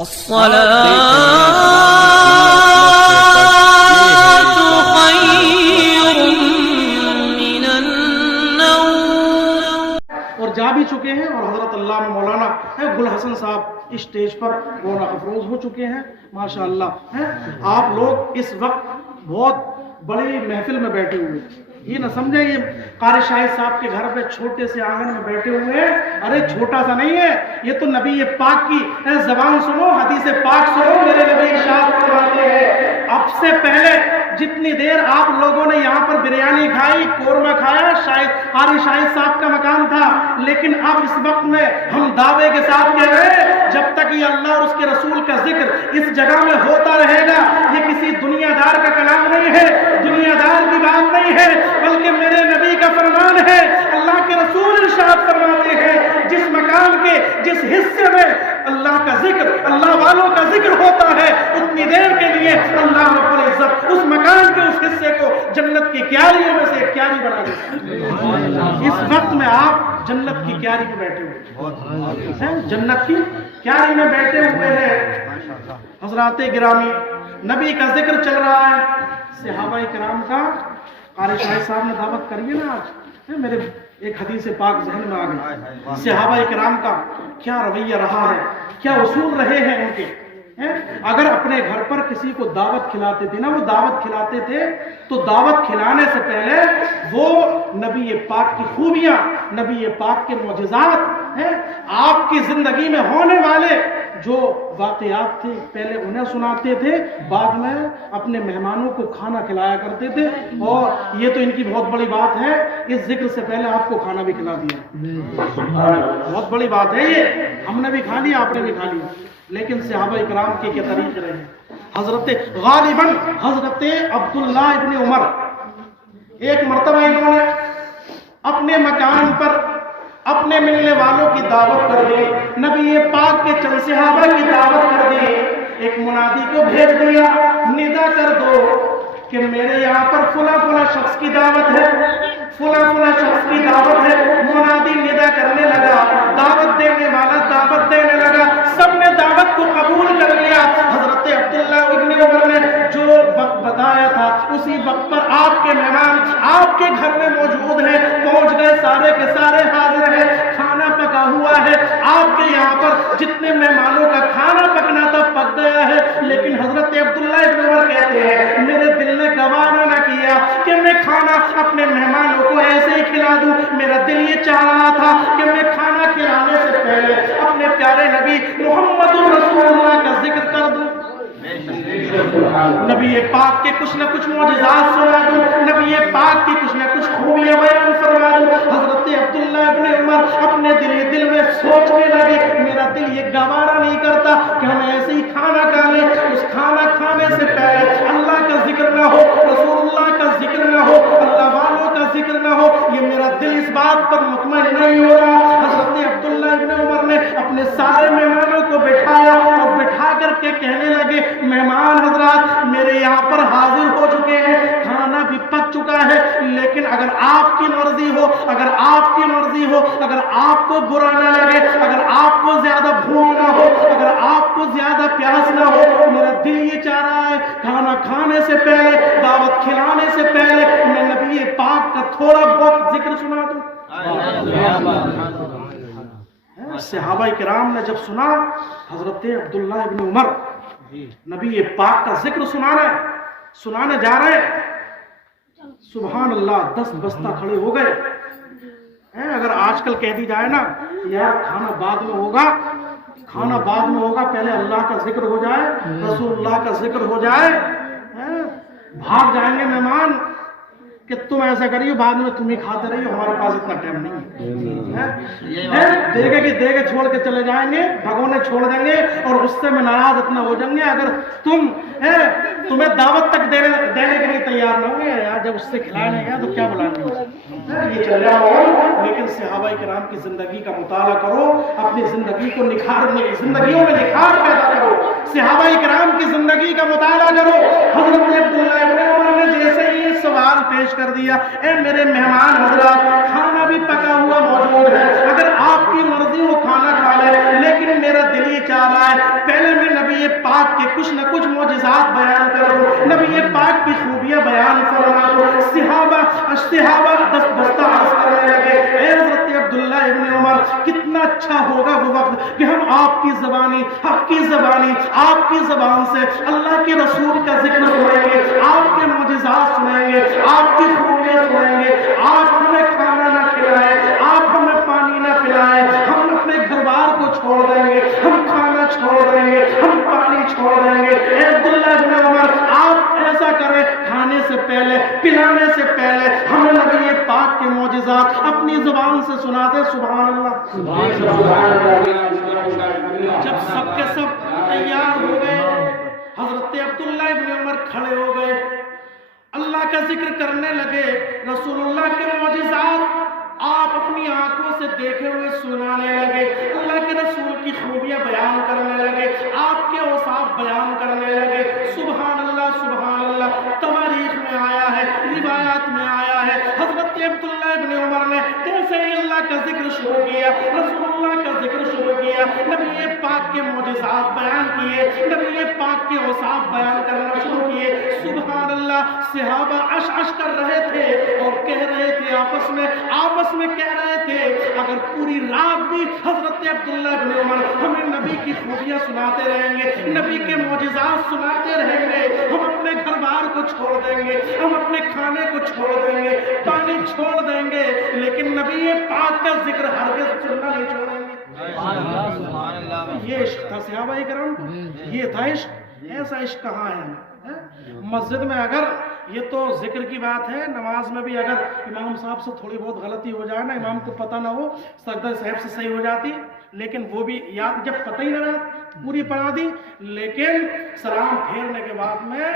اور جا بھی چکے ہیں، اور حضرت علامہ مولانا گل حسن صاحب اسٹیج پر رونق افروز ہو چکے ہیں ماشاءاللہ۔ آپ لوگ اس وقت بہت بڑی محفل میں بیٹھے ہوئے ہیں، یہ نہ سمجھے یہ قاری شاہد صاحب کے گھر پہ چھوٹے سے آنگن میں بیٹھے ہوئے ہیں، ارے چھوٹا سا نہیں ہے، یہ تو نبی پاک کی زبان سنو، حدیث پاک سنو، میرے نبی ارشاد فرماتے ہیں اب سے پہلے جتنی دیر آپ لوگوں نے یہاں پر بریانی کھائی، قورمہ کھایا، شاید قاری شاہد صاحب کا مقام تھا، لیکن اب اس وقت میں ہم دعوے کے ساتھ کہہ رہے ہیں جب تک یہ اللہ اور اس کے رسول کا ذکر اس جگہ میں ہوتا رہے گا، یہ کسی دنیا دار کا کلام نہیں ہے، دنیا دار کی بات نہیں ہے، بلکہ میرے نبی کا فرمان ہے۔ اللہ کے رسول ارشاد فرماتے ہیں جس مقام کے جس حصے میں اللہ کا ذکر، اللہ والوں کا ذکر ہوتا ہے، اتنی دیر کے لیے اللہ رب العزت اس مقام کے اس حصے کو جنت کی کیاریوں میں سے ایک کیاری بنا دیتا ہے۔ اس وقت میں آپ جنت کی کیاری میں بیٹھے ہوئے ہیں، جنت کی کیاری میں بیٹھے ہوئے ہیں حضرات گرامی، نبی کا ذکر چل رہا ہے، صحابہ کرام کا قاری شاہد صاحب نے دعوت کری ہے نا آج، میرے ایک حدیث پاک ذہن میں آ گئی، صحابہ کرام کا کیا رویہ رہا ہے، کیا اصول رہے ہیں ان کے۔ اگر اپنے گھر پر کسی کو دعوت کھلاتے تھے نا، وہ دعوت کھلاتے تھے تو دعوت کھلانے سے پہلے وہ نبی پاک کی خوبیاں، نبی پاک کے معجزات، آپ کی زندگی میں ہونے والے جو واقعات تھے پہلے انہیں سناتے تھے، بعد میں اپنے مہمانوں کو کھانا کھلایا کرتے تھے، اور یہ تو ان کی بہت بڑی بات ہے، اس ذکر سے پہلے آپ کو کھانا بھی کھلا دیا، بہت بڑی بات ہے یہ، ہم نے بھی کھا لیا، آپ نے بھی کھا لیا، لیکن صحابہ کرام کے کیا طریقے رہے۔ غالباً حضرت عبداللہ ابن عمر ایک مرتبہ انہوں نے اپنے مکان پر اپنے ملنے والوں کی دعوت کر دی، نبی پاک کے چند صحابہ کی دعوت کر دی، ایک منادی کو بھیج دیا، ندا کر دو کہ میرے یہاں پر فلاں فلاں شخص کی دعوت ہے، فلاں فلاں شخص کی دعوت ہے۔ منادی ندا کرنے لگا، دعوت دینے والا دعوت دینے لگا، سب نے دعوت کو قبول کر لیا۔ حضرت عبداللہ ابن عمر نے جو وقت بتایا تھا اسی وقت پر آپ کے مہمان آپ کے گھر میں موجود ہیں، پہنچ گئے، سارے کے سارے حاضر ہیں، کھانا پکا ہوا ہے، آپ کے یہاں پر جتنے مہمانوں کا کھانا پکنا تھا پک گیا ہے، لیکن حضرت عبداللہ ابن عمر کہتے ہیں میرے دل نے گوارا نہ کیا کہ میں کھانا اپنے مہمانوں کو ایسے ہی کھلا دوں، میرا دل یہ چاہ رہا تھا کہ میں کھانا کھلانے سے پہلے اپنے پیارے نبی محمد رسول اللہ کا ذکر کر دوں، نبی پاک کے کچھ نہ کچھ معجزات سنا دوں، نبی پاک کی کچھ نہ کچھ خوبیاں بیان فرما دوں۔ حضرت عبداللہ ابن عمر اپنے دل میں سوچنے لگے میرا دل یہ گوارا نہیں کرتا کہ ہم ایسے ہی کھانا کھا لیں، اس کھانا کھانے سے پہلے اللہ کا ذکر نہ ہو، رسول اللہ کا ذکر نہ ہو، اللہ والوں کا ذکر نہ ہو، یہ میرا دل اس بات پر مطمئن نہیں ہو رہا۔ حضرت عبداللہ ابن عمر نے اپنے سارے مہمانوں کو بٹھایا اور بٹھا کر کے کہنے لگے مہمان حضرات میرے یہاں پر حاضر ہو چکے ہیں، کھانا بھی پک چکا ہے، لیکن اگر آپ کی مرضی ہو، اگر آپ کی مرضی ہو، اگر آپ کو برا نہ لگے، اگر آپ کو زیادہ بھوک نہ ہو، اگر آپ کو زیادہ پیاس نہ ہو، میرا دل یہ چاہ رہا ہے کھانا کھانے سے پہلے، دعوت کھلانے سے پہلے میں نبی پاک کا تھوڑا بہت ذکر سنا دوں۔ صحابہ کرام نے جب سنا حضرت عبداللہ ابن عمر نبی پاک کا ذکر سنانے جا رہے ہیں، سبحان اللہ 10 بستہ کھڑے ہو گئے۔ اگر آج کل کہہ دی جائے نا یار کھانا بعد میں ہوگا، کھانا بعد میں ہوگا، پہلے اللہ کا ذکر ہو جائے، رسول اللہ کا ذکر ہو جائے، بھاگ جائیں گے مہمان کہ تم ایسا کریو بعد میں تم ہی کھاتے رہیو، ہمارے پاس اتنا ٹائم نہیں ہے، دیگے کی دیگے چھوڑ کے چلے جائیں گے، بھگونے چھوڑ دیں گے اور غصے میں ناراض اتنا ہو جائیں گے اگر تمہیں دعوت تک دینے کے لیے تیار نہ ہوئے یار، جب اس سے کھلانے گیا تو کیا بلائیں گے، یہ چل رہا ہو۔ لیکن صحابہ کرام کی زندگی کا مطالعہ کرو، اپنی زندگیوں میں نکھار پیدا کرو، صحابہ کرام کی زندگی کا مطالعہ کرو۔ حضرت عبداللہ ابن عمر نے جیسے ہی سوال پیش کر دیا اے میرے مہمان حضرات کھانا بھی پکا ہوا موجود ہے، اگر آپ کی مرضی ہو کھانا کھا لے، لیکن میرا دل یہ چاہ رہا ہے پہلے میں کچھ نہ کچھ معجزات بیان کر دو، نبی پاک کی خوبیاں بیان فرما دو۔ صحابہ دستہ عرض کرنے لگے، اے حضرت عبداللہ ابن عمر کتنا اچھا ہوگا وہ وقت کہ ہم آپ کی زبانی آپ کی زبان سے اللہ کے رسول کا ذکر سنیں گے، آپ کے معجزات سنیں گے، آپ کی خوبیاں سنیں گے۔ آپ ہمیں کھانا نہ کھلائیں، آپ ہمیں پانی نہ پلائیں، ہم اپنے گھر بار کو چھوڑ دیں گے، ہم کھانا چھوڑ دیں گے، ہم پانی چھوڑ دیں گے۔ اے عبداللہ ابن عمر آپ ایسا کریں، کھانے سے پہلے پلانے سے پہلے ہمیں نبی پاک کے معجزات اپنی زبان سے سنا دے۔ سبحان اللہ۔ جب سب کے سب تیار ہو گئے، حضرت عبداللہ ابن عمر کھڑے ہو گئے، اللہ کا ذکر کرنے لگے، رسول اللہ کے معجزات آپ اپنی آنکھوں سے دیکھے ہوئے سنانے لگے، اللہ کے رسول کی خوبیاں بیان کرنے لگے، آپ کے اوصاف بیان کرنے لگے۔ سبحان اللہ سبحان اللہ۔ تواریخ میں آیا ہے، روایات میں آیا ہے، حضرت عبداللہ ابن عمر نے جیسے ہی اللہ کا ذکر شروع کیا، رسول اللہ کا ذکر شروع کیا، نبی پاک کے معجزات بیان کیے، نبی پاک کے اوصاف بیان کرنا شروع کیے۔ سبحان اللہ۔ صحابہ عش کر رہے تھے اور کہہ رہے تھے آپس میں کہہ رہے تھے، اگر پوری رات بھی حضرت عبداللہ ابن عمر ہمیں نبی کی خوبیاں سناتے رہیں گے، نبی کے معجزات سناتے رہیں گے، ہم اپنے گھر بار کو چھوڑ دیں گے، ہم اپنے کھانے کو چھوڑ دیں گے، پانی چھوڑ دیں گے، لیکن نبی پاک کا ذکر ہرگز سننا نہیں چھوڑیں گے۔ یہ عشق تھا صحابہ کرام کو، یہ تھا عشق۔ ایسا عشق کہاں ہے؟ مسجد میں اگر یہ تو ذکر کی بات ہے، نماز میں بھی اگر امام صاحب سے تھوڑی بہت غلطی ہو جائے نا، امام کو پتہ نہ ہو، سجدہ صاحب سے صحیح ہو جاتی، لیکن وہ بھی یاد جب پتہ ہی نہ رہا پوری پڑھا دی، لیکن سلام پھیرنے کے بعد میں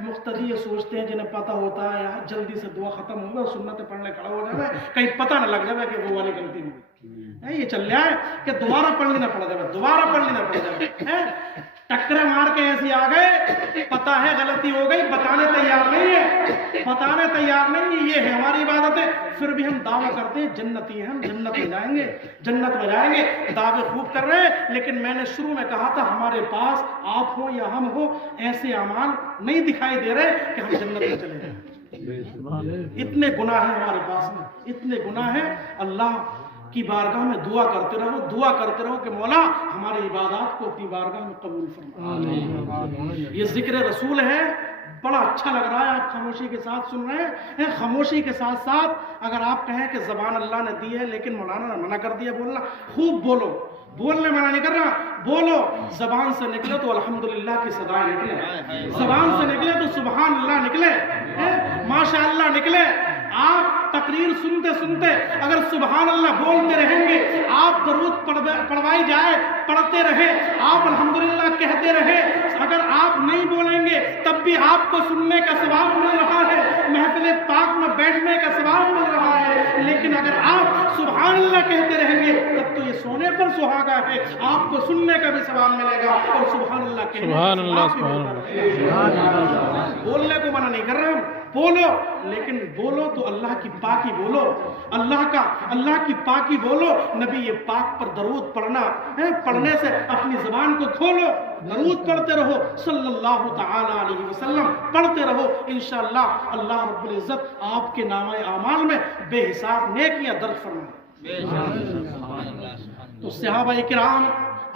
مقتدی یہ سوچتے ہیں جنہیں پتہ ہوتا ہے یار جلدی سے دعا ختم ہو گیا، سنتیں پڑھنے کھڑا ہو جائے، کہیں پتہ نہ لگ جائے کہ وہ والی غلطی ہو گئی، یہ چل رہا ہے کہ دوبارہ پڑھ لینا پڑ جائے، ٹکرے مار کے ایسی آ گئے، پتہ ہے غلطی ہو گئی، بتانے تیار نہیں ہے، یہ ہے ہماری عبادت ہے، پھر بھی ہم دعویٰ کرتے ہیں جنتی ہیں، ہم جنت میں جائیں گے، دعوے خوب کر رہے ہیں، لیکن میں نے شروع میں کہا تھا ہمارے پاس آپ ہو یا ہم ہو ایسے اعمال نہیں دکھائی دے رہے کہ ہم جنت میں چلے جائیں۔ اتنے گناہ ہیں ہمارے پاس میں، اتنے گناہ ہیں۔ اللہ کی بارگاہ میں دعا کرتے رہو کہ مولا ہماری عبادات کو اپنی بارگاہ میں قبول فرما۔ یہ ذکر رسول ہے، بڑا اچھا لگ رہا ہے، آپ خاموشی کے ساتھ سن رہے ہیں، خاموشی کے ساتھ ساتھ اگر آپ کہیں کہ زبان اللہ نے دی ہے لیکن مولانا نے منع کر دیا بولنا، خوب بولو، بولنے منع نہیں کر رہا، بولو، زبان سے نکلے تو الحمدللہ کی صدا نکلے، زبان سے نکلے تو سبحان اللہ نکلے، ماشاء اللہ نکلے۔ آپ تقریر سنتے سنتے اگر سبحان اللہ بولتے رہیں گے، آپ درود پڑھوائی جائے پڑھتے رہے، آپ الحمدللہ کہتے رہے، اگر آپ نہیں بولیں گے تب بھی آپ کو سننے کا ثواب مل رہا ہے، محفل پاک میں بیٹھنے کا ثواب مل رہا ہے، لیکن اگر آپ سبحان اللہ کہتے رہیں گے تب تو یہ سونے پر سہاگا ہے، آپ کو سننے کا بھی ثواب ملے گا اور سبحان اللہ کہنے کا بولنے کو منع نہیں کر رہے ہم، بولو، لیکن بولو تو اللہ کی پاکی بولو، اللہ کی پاکی بولو، نبی پاک پر درود پڑھنے سے اپنی زبان کو کھولو، درود پڑھتے رہو صلی اللہ تعالی علیہ وسلم، پڑھتے رہو، انشاءاللہ اللہ رب العزت آپ کے نامہ اعمال میں بے حساب نیکیاں درج فرمائے۔ تو صحابہ کرام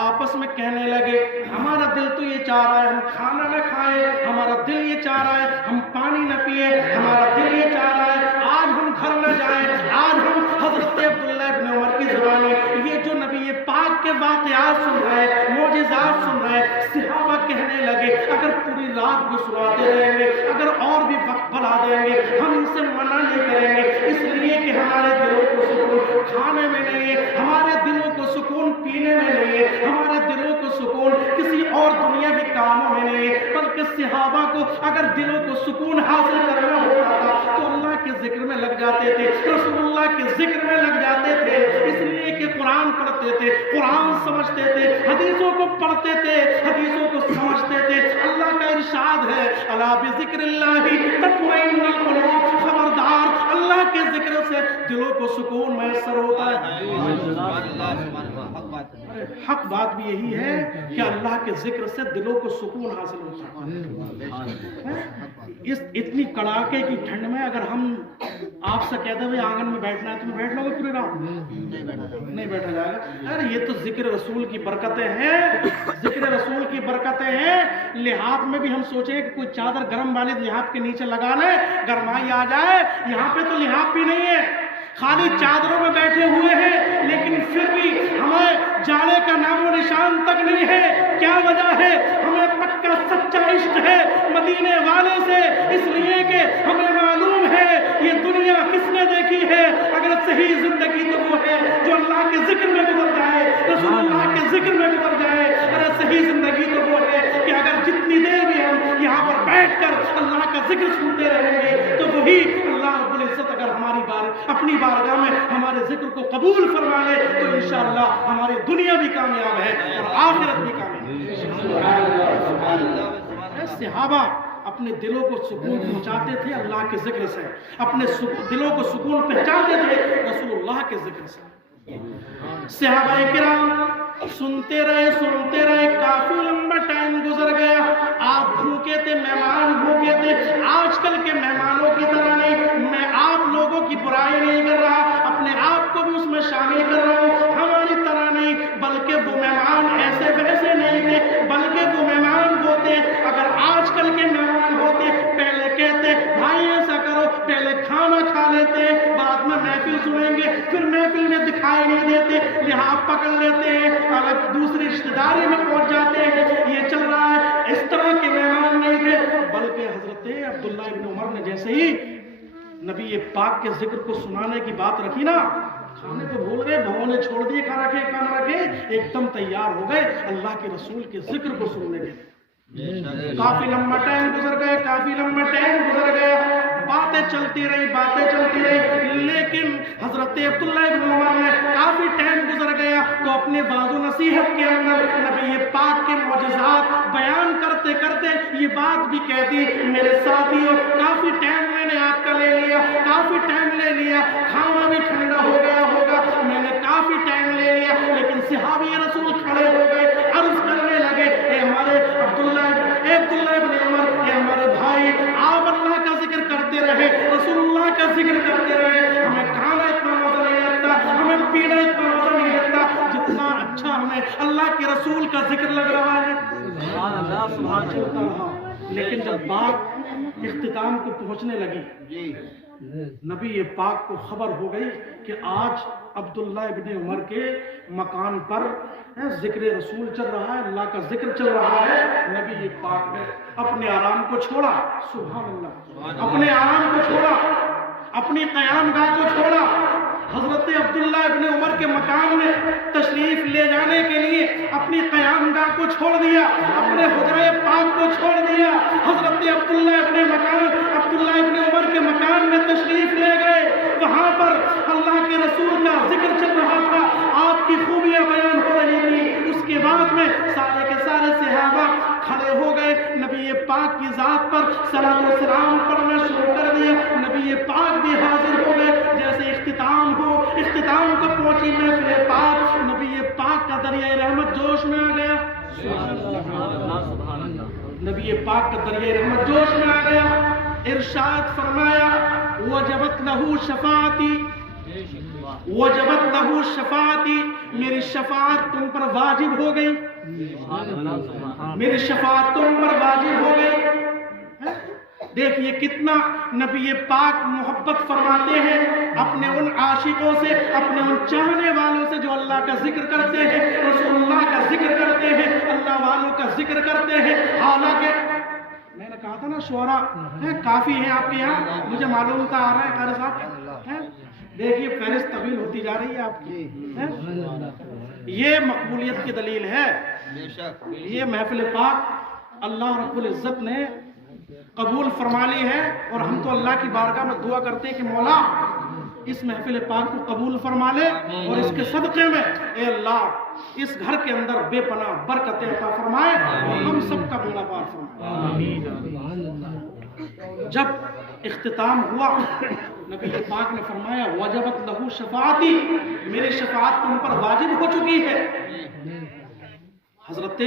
آپس میں کہنے لگے، ہمارا دل تو یہ چاہ رہا ہے ہم کھانا نہ کھائیں، ہمارا دل یہ چاہ رہا ہے ہم پانی نہ پیئیں، ہمارا دل یہ چاہ رہا ہے آج ہم گھر نہ جائیں، آج ہم حضرت عبداللہ ابن عمر کی زبانی یہ جو نبی پاک کے واقعات سن رہے ہیں، معجزات سن رہے ہیں، صحابہ کہنے لگے اگر پوری رات بھی سناتے رہیں گے، اگر اور بھی وقت بڑھا دیں گے، ہم ان سے منع نہیں کریں گے، اس لیے کہ ہمارے دلوں کو سکون کھانے میں نہیں ہے، ہمارے دلوں کو سکون پینے میں نہیں ہے، ہمارے دلوں کو سکون کسی اور دنیاوی کاموں میں نہیں ہے، بلکہ صحابہ کو اگر دلوں کو سکون حاصل کرنا ہوتا تھا تو اللہ کے ذکر میں لگ جاتے تھے، رسول اللہ کے ذکر میں لگ جاتے تھے، اس لیے کہ قرآن پڑھتے تھے، قرآن سمجھتے تھے، حدیثوں کو پڑھتے تھے، حدیثوں کو سمجھتے تھے۔ اللہ کا ارشاد ہے الا بذکر اللہ تطمئن القلوب، خبردار اللہ کے ذکر سے دلوں کو سکون میسر ہوتا ہے۔ حق بات بھی یہی ہے کہ اللہ کے ذکر سے دلوں کو سکون حاصل ہوتا ہے. اس اتنی کڑاکے کی ٹھنڈ میں اگر ہم آپ سے کہتے ہوئے آنگن میں بیٹھنا ہے تو بیٹھ لو گے پوری رات؟ نہیں بیٹھا جائے گا. ارے یہ تو ذکر رسول کی برکتیں ہیں, ذکر رسول کی برکتیں ہیں. لحاف میں بھی ہم سوچیں کہ کوئی چادر گرم والی لحاف کے نیچے لگا لے, گرمائی آ جائے. یہاں پہ تو لحاف بھی نہیں ہے, خالی چادروں میں بیٹھے ہوئے ہیں, لیکن پھر بھی ہمیں جاڑے کا نام و نشان تک نہیں ہے. کیا وجہ ہے؟ ہمیں پکا سچا عشق ہے مدینے والے سے, اس لیے کہ ہمیں معلوم ہے یہ دنیا کس نے دیکھی ہے. اگر صحیح زندگی تو وہ ہے جو اللہ کے ذکر میں گزر جائے, رسول اللہ کے ذکر میں گزر جائے. اگر صحیح زندگی تو وہ ہے کہ اگر جتنی دیر بھی ہم یہاں پر بیٹھ کر اللہ کا ذکر سنتے رہیں گے تو وہی اللہ رب العزت اگر ہماری اپنی بارگاہ میں ہمارے ذکر کو قبول فرما لے تو انشاءاللہ ہماری دنیا بھی کامیاب ہے اور آخرت بھی کامیاب ہے. صحابہ اپنے دلوں کو سکون پہنچاتے تھے اللہ کے ذکر سے, اپنے دلوں کو سکون پہنچاتے تھے رسول اللہ کے ذکر سے. صحابہ کرام سنتے رہے, کافی لمبا ٹائم گزر گیا. آپ بھوکے تھے, مہمان بھوکے تھے. آج کل کے مہمانوں کی طرح نہیں, میں آپ لوگوں کی برائی نہیں کر رہا, اپنے آپ کو بھی اس میں شامل کر رہا ہوں. ہماری طرح نہیں, بلکہ وہ مہمان ایسے ویسے نہیں تھے, بلکہ وہ مہمان ہوتے اگر آج کل کے مہمان ہوتے پہلے کہتے بھائی ایسا کرو, پہلے کھانا کھا لیتے, بعد میں محفل سنیں گے, پھر محفل میں دکھائی نہیں دیتے, لحاف پکڑ لیتے ہیں, الگ دوسری رشتہ داری میں پہنچ جاتے ہیں. یہ چل رہا ہے. اس طرح کے مہمان نہیں تھے, بلکہ حضرت عبداللہ ابن عمر نے جیسے ہی نبی پاک کے ذکر کو سنانے کی بات رکھی نا, کھانے کو بھول گئے, بہوں نے چھوڑ دیے کھانا رکھے, ایک دم تیار ہو گئے اللہ کے رسول کے ذکر کو سننے کے. کافی لمبا ٹائم گزر گیا, باتیں چلتی رہی, لیکن حضرت عبداللہ ابن عمر نے کافی ٹائم گزر گیا تو اپنے واعظ و نصیحت کے اندر نبی پاک کے معجزات بیان کرتے کرتے یہ بات بھی کہتی, میرے ساتھیوں کافی ٹائم میں نے آپ کا لے لیا, کھانا بھی ٹھنڈا ہو گیا ہوگا, میں نے کافی ٹائم لے لیا. لیکن صحابی رسول کھڑے ہو گئے, عرض کرنے لگے, اے ہمارے عبداللہ ابن عمر, اے ہمارے بھائی, آپ اللہ کا ذکر کرتے رہے, رسول اللہ کا ذکر کرتے رہے, ہمیں کھانا اتنا مزہ نہیں لگتا, ہمیں پینا اتنا مزہ نہیں لگتا جتنا اچھا ہمیں اللہ کے رسول کا ذکر لگ رہا ہے. چلتا رہا, لیکن جب بات اختتام کو پہنچنے لگی, نبی پاک کو خبر ہو گئی کہ آج عبداللہ ابن عمر کے مکان پر ذکر رسول چل رہا ہے, اللہ کا ذکر چل رہا ہے. نبی پاک نے اپنے آرام کو چھوڑا, سبحان اللہ, اپنے آرام کو چھوڑا, اپنی قیام گاہ کو چھوڑا, حضرت عبداللہ ابن عمر کے مکان میں تشریف لے جانے کے لیے اپنی قیام گاہ کو چھوڑ دیا, اپنے حجرہ پاک کو چھوڑ دیا. حضرت عبداللہ ابن عمر کے مکان میں تشریف لے گئے. وہاں پر اللہ کے رسول کا ذکر چل رہا تھا, آپ کی خوبیاں بیان ہو رہی تھی. اس کے بعد میں سارے کے سارے صحابہ کھڑے ہو گئے, نبی پاک کی ذات پر صلاۃ و سلام پڑھنا شروع کر دیا. نبی پاک بھی حاضر ہو گئے. جیسے اختتام کو پہنچی محفل پاک, نبی پاک کا دریائے رحمت جوش میں آ گیا. نبی پاک کا دریائے رحمت جوش میں آ گیا. ارشاد فرمایا, وجبت لہو شفاعتی, میری شفاعت تم پر واجب ہو گئی, میری شفاعت تم پر واجب ہو گئی. دیکھیے کتنا نبی پاک محبت فرماتے ہیں اپنے ان عاشقوں سے, اپنے ان چاہنے والوں سے جو اللہ کا ذکر کرتے ہیں, رسول اللہ کا ذکر کرتے ہیں, اللہ والوں کا ذکر کرتے ہیں. حالانکہ میں نے کہا تھا نا شعراء کافی ہیں آپ کے یہاں, مجھے معلوم تھا آ رہا ہے قاری صاحب. دیکھیے فہرست طویل ہوتی جا رہی ہے آپ کی. یہ مقبولیت کی دلیل ہے. یہ محفل پاک اللہ رب العزت نے قبول فرما لی ہے, اور ہم تو اللہ کی بارگاہ میں دعا کرتے ہیں کہ مولا اس محفل پاک کو قبول فرما لے, اور اس کے صدقے میں اے اللہ اس گھر کے اندر بے پناہ برکتیں عطا فرمائے, اور ہم سب کا بیڑا پار فرمائے. جب اختتام ہوا نبی پاک نے فرمایا وجبت لہو شفاعتی، میری شفاعت تم پر واجب ہو چکی ہے۔ حضرت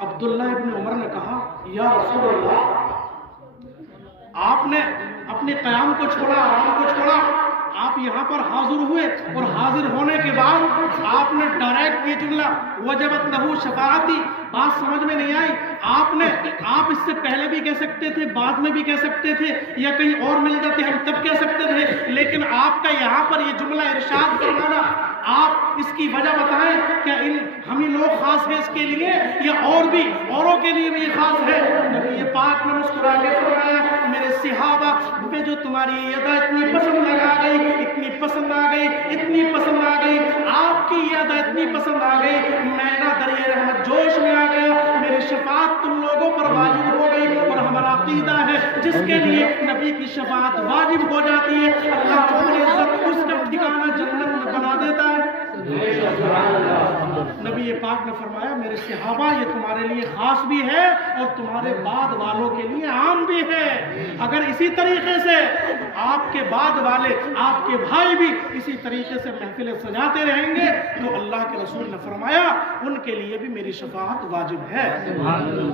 عبداللہ ابن عمر نے کہا یا رسول اللہ، آپ نے اپنے قیام کو چھوڑا، آرام کو چھوڑا، آپ یہاں پر حاضر ہوئے اور حاضر ہونے کے بعد آپ نے ڈائریکٹ یہ جملہ وجبت لہو شفاعتی، بات سمجھ میں نہیں آئی۔ آپ اس سے پہلے بھی کہہ سکتے تھے، بعد میں بھی کہہ سکتے تھے، یا کہیں اور مل جاتے ہم تب کہہ سکتے تھے، لیکن آپ کا یہاں پر یہ جملہ ارشاد فرمانا، آپ اس کی وجہ بتائیں، کیا ہم ہی لوگ خاص ہے اس کے لیے یا اور بھی اوروں کے لیے بھی خاص ہے؟ نبی پاک نے مسکرا کے فرمایا میرے صحابہ پہ جو تمہاری یہ ادا اتنی پسند لگا گئی، اتنی پسند آ گئی، اتنی پسند آ گئی، آپ کی یہ ادا اتنی پسند آ گئی، میں نہ دریا رحمت جوش میں آ گیا، میری شفاعت تم لوگوں پر واجب ہو گئی۔ اور ہمارا عقیدہ ہے جس کے لیے نبی کی شفاعت واجب ہو جاتی ہے اللہ رب العزت اس کا ٹھکانہ جنت میں بنا دیتا ہے۔ نبی پاک نے فرمایا میرے صحابہ یہ تمہارے لیے خاص بھی ہے اور تمہارے بعد والوں کے لیے عام بھی ہے۔ اگر اسی طریقے سے آپ کے بعد والے، آپ کے بھائی بھی اسی طریقے سے محفلیں سجاتے رہیں گے تو اللہ کے رسول نے فرمایا ان کے لیے بھی میری شفاعت واجب ہے۔